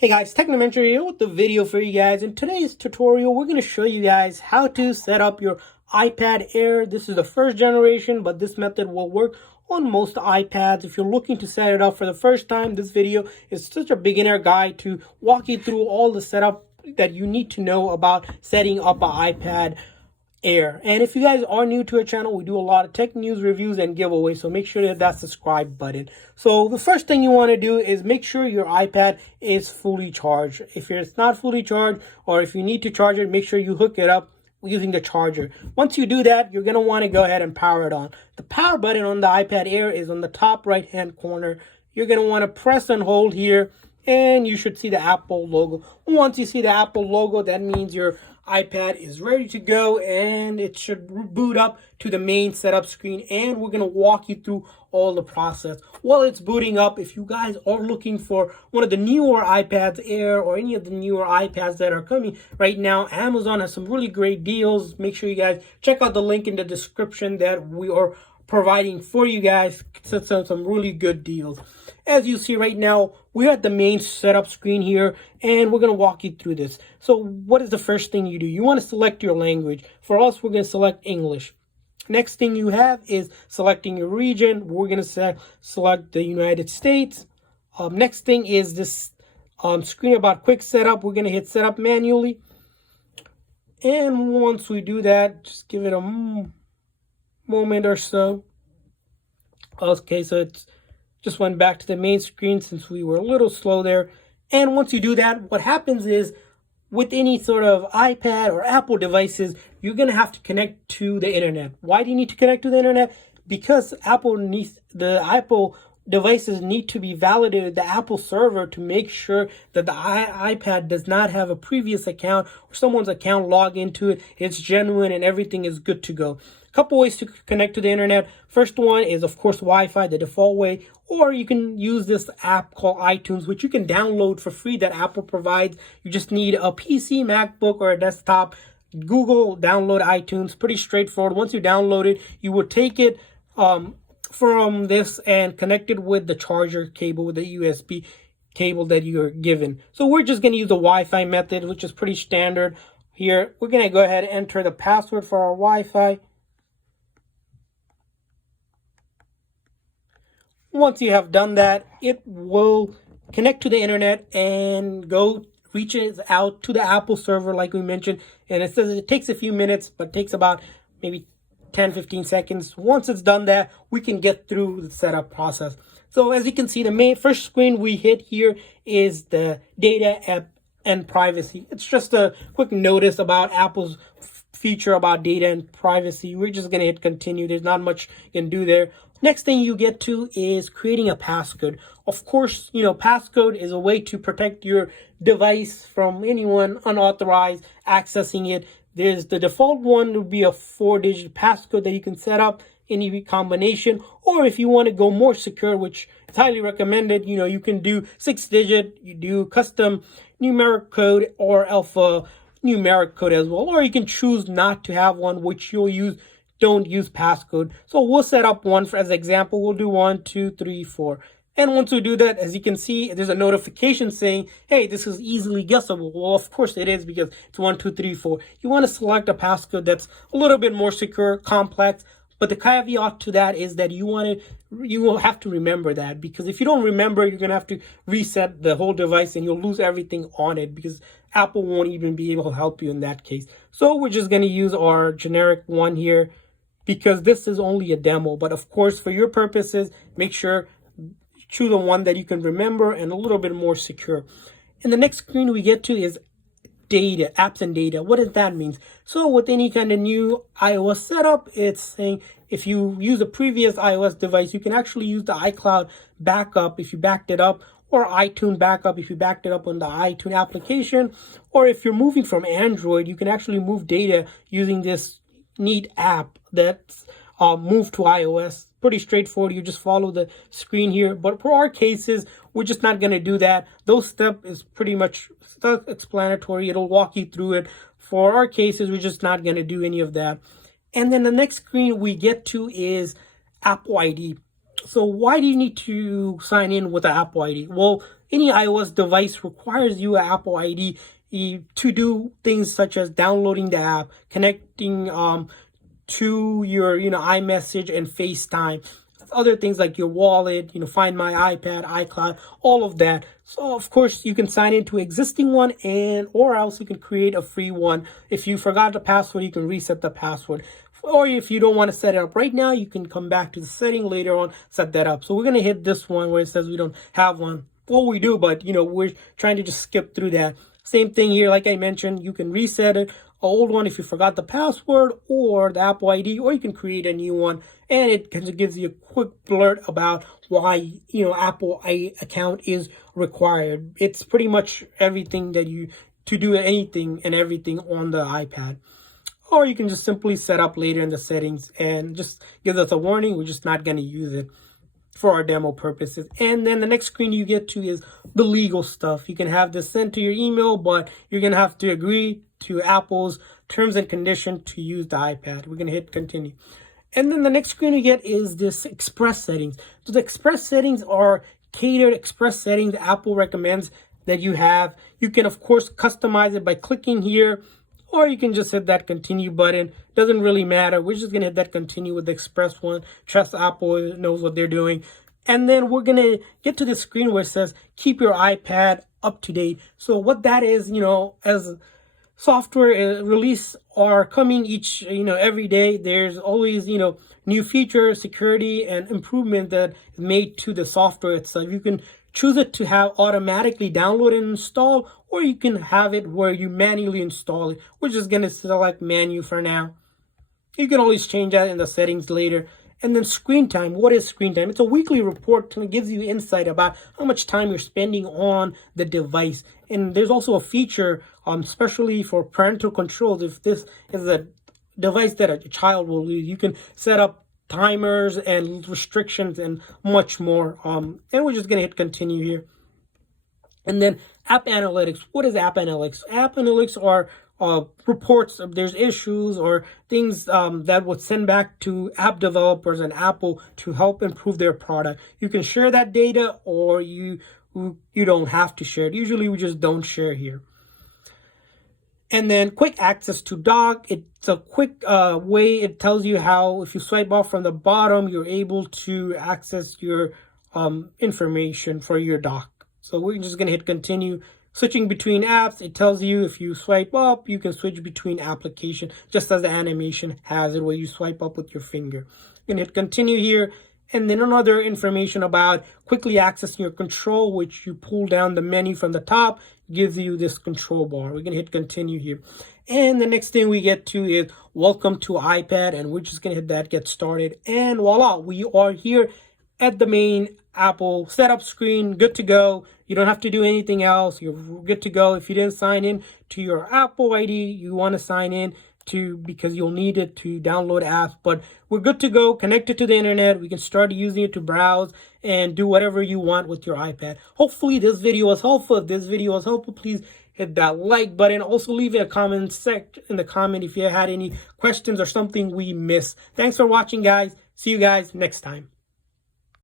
Hey guys, Technomentary here with the video for you guys. In today's tutorial, we're going to show you guys how to set up your iPad Air. This is the first generation, but this method will work on most iPads. If you're looking to set it up for the first time, this video is such a beginner guide to walk you through all the setup that you need to know about setting up an iPad Air. And if you guys are new to our channel, we do a lot of tech news, reviews, and giveaways, so make sure to hit that subscribe button. So the first thing you want to do is make sure your iPad is fully charged. If it's not fully charged, or if you need to charge it, make sure you hook it up using the charger. Once you do that, you're going to want to go ahead and power it on. The power button on the iPad Air is on the top right hand corner. You're going to want to press and hold here, and you should see the Apple logo. Once you see the Apple logo, that means your iPad is ready to go and it should boot up to the main setup screen, and we're going to walk you through all the process. While it's booting up, if you guys are looking for one of the newer iPads Air or any of the newer iPads that are coming right now, Amazon has some really great deals. Make sure you guys check out the link in the description that we are providing for you guys. Some really good deals. As you see right now, we're at the main setup screen here, and we're going to walk you through this. So what is the first thing you do? You want to select your language. For us, we're going to select English. Next thing you have is selecting your region. We're going to select the United States. Next thing is this screen about quick setup. We're going to hit setup manually. And once we do that, just give it a moment or so. Okay, so it's just went back to the main screen since we were a little slow there. And once you do that, what happens is with any sort of iPad or Apple devices, you're going to have to connect to the internet. Why do you need to connect to the internet? Because the Apple devices need to be validated, the Apple server, to make sure that the iPad does not have a previous account or someone's account log into it. It's genuine and everything is good to go. A couple ways to connect to the internet. First one is, of course, Wi-Fi, the default way, or you can use this app called iTunes, which you can download for free that Apple provides. You just need a PC, MacBook, or a desktop. Google, download iTunes, pretty straightforward. Once you download it, you will take it from this and connect it with the charger cable, with the USB cable that you're given. So we're just going to use the Wi-Fi method, which is pretty standard here. We're going to go ahead and enter the password for our Wi-Fi. Once you have done that, it will connect to the internet and reaches out to the Apple server like we mentioned. And it says it takes a few minutes, but takes about maybe 10-15 seconds. Once it's done that, we can get through the setup process. So as you can see, the first screen we hit here is the data app and privacy. It's just a quick notice about Apple's feature about data and privacy. We're just going to hit continue. There's not much you can do there. Next thing you get to is creating a passcode. Of course, passcode is a way to protect your device from anyone unauthorized accessing it. There's the default one would be a 4-digit passcode that you can set up any combination, or if you want to go more secure, which is highly recommended, you can do 6-digit, you do custom numeric code or alpha numeric code as well, or you can choose not to have one, which don't use passcode. So we'll set up one as an example. We'll do 1, 2, 3, 4. And once we do that, as you can see, there's a notification saying, hey, this is easily guessable. Well, of course it is, because it's 1, 2, 3, 4. You want to select a passcode that's a little bit more secure, complex. But the caveat to that is that you will have to remember that, because if you don't remember, you're going to have to reset the whole device and you'll lose everything on it, because Apple won't even be able to help you in that case. So we're just going to use our generic one here, because this is only a demo. But of course, for your purposes, make sure choose the one that you can remember and a little bit more secure. And the next screen we get to is data, apps and data. What does that mean? So with any kind of new iOS setup, it's saying if you use a previous iOS device, you can actually use the iCloud backup if you backed it up, or iTunes backup if you backed it up on the iTunes application. Or if you're moving from Android, you can actually move data using this neat app that's moved to iOS. Pretty straightforward. You just follow the screen here. But for our cases, we're just not going to do that. Those steps is pretty much self-explanatory. It'll walk you through it. For our cases, we're just not going to do any of that. And then the next screen we get to is Apple ID. So why do you need to sign in with an Apple ID? Well, any iOS device requires you an Apple ID to do things such as downloading the app, connecting to your iMessage and FaceTime, other things like your wallet, Find My iPad, iCloud, all of that. So of course you can sign into existing one, and or else you can create a free one. If you forgot the password, you can reset the password. Or if you don't want to set it up right now, you can come back to the setting later on, set that up. So we're going to hit this one where it says we don't have one. Well, we do, but we're trying to just skip through that. Same thing here, like I mentioned, you can reset it, old one if you forgot the password or the Apple ID, or you can create a new one, and it kind of gives you a quick blurt about why Apple account is required. It's pretty much everything that you to do anything and everything on the iPad. Or you can just simply set up later in the settings and just gives us a warning. We're just not going to use it for our demo purposes. And then the next screen you get to is the legal stuff. You can have this sent to your email, but you're going to have to agree to Apple's terms and conditions to use the iPad. We're going to hit continue. And then the next screen you get is this express settings. So the express settings are catered express settings Apple recommends that you have. You can, of course, customize it by clicking here, or you can just hit that continue button. Doesn't really matter. We're just going to hit that continue with the express one. Trust Apple knows what they're doing. And then we're going to get to the screen where it says keep your iPad up to date. So what that is, as software release are coming each, every day, there's always, new features, security, and improvement that is made to the software itself. You can choose it to have automatically download and install, or you can have it where you manually install it. We're just going to select menu for now. You can always change that in the settings later. And then screen time. What is screen time? It's a weekly report that gives you insight about how much time you're spending on the device. And there's also a feature, especially for parental controls. If this is a device that a child will use, you can set up timers and restrictions and much more. And we're just going to hit continue here. And then app analytics. What is app analytics? App analytics are reports if there's issues or things that would send back to app developers and Apple to help improve their product. You can share that data, or you don't have to share it. Usually we just don't share here. And then quick access to dock. It's a quick way. It tells you how, if you swipe off from the bottom, you're able to access your information for your dock. So we're just going to hit continue. Switching between apps, it tells you if you swipe up, you can switch between application, just as the animation has it where you swipe up with your finger. You can hit continue here. And then another information about quickly accessing your control, which you pull down the menu from the top, gives you this control bar. We're going to hit continue here. And the next thing we get to is welcome to iPad, and we're just going to hit that, get started. And voila, we are here at the main Apple setup screen, good to go. You don't have to do anything else. You're good to go. If you didn't sign in to your Apple ID, you want to sign in to, because you'll need it to download apps. But we're good to go, connected to the internet. We can start using it to browse and do whatever you want with your iPad. Hopefully this video was helpful. If this video was helpful, please hit that like button. Also leave a comment in the comment if you had any questions or something we missed. Thanks for watching, guys. See you guys next time.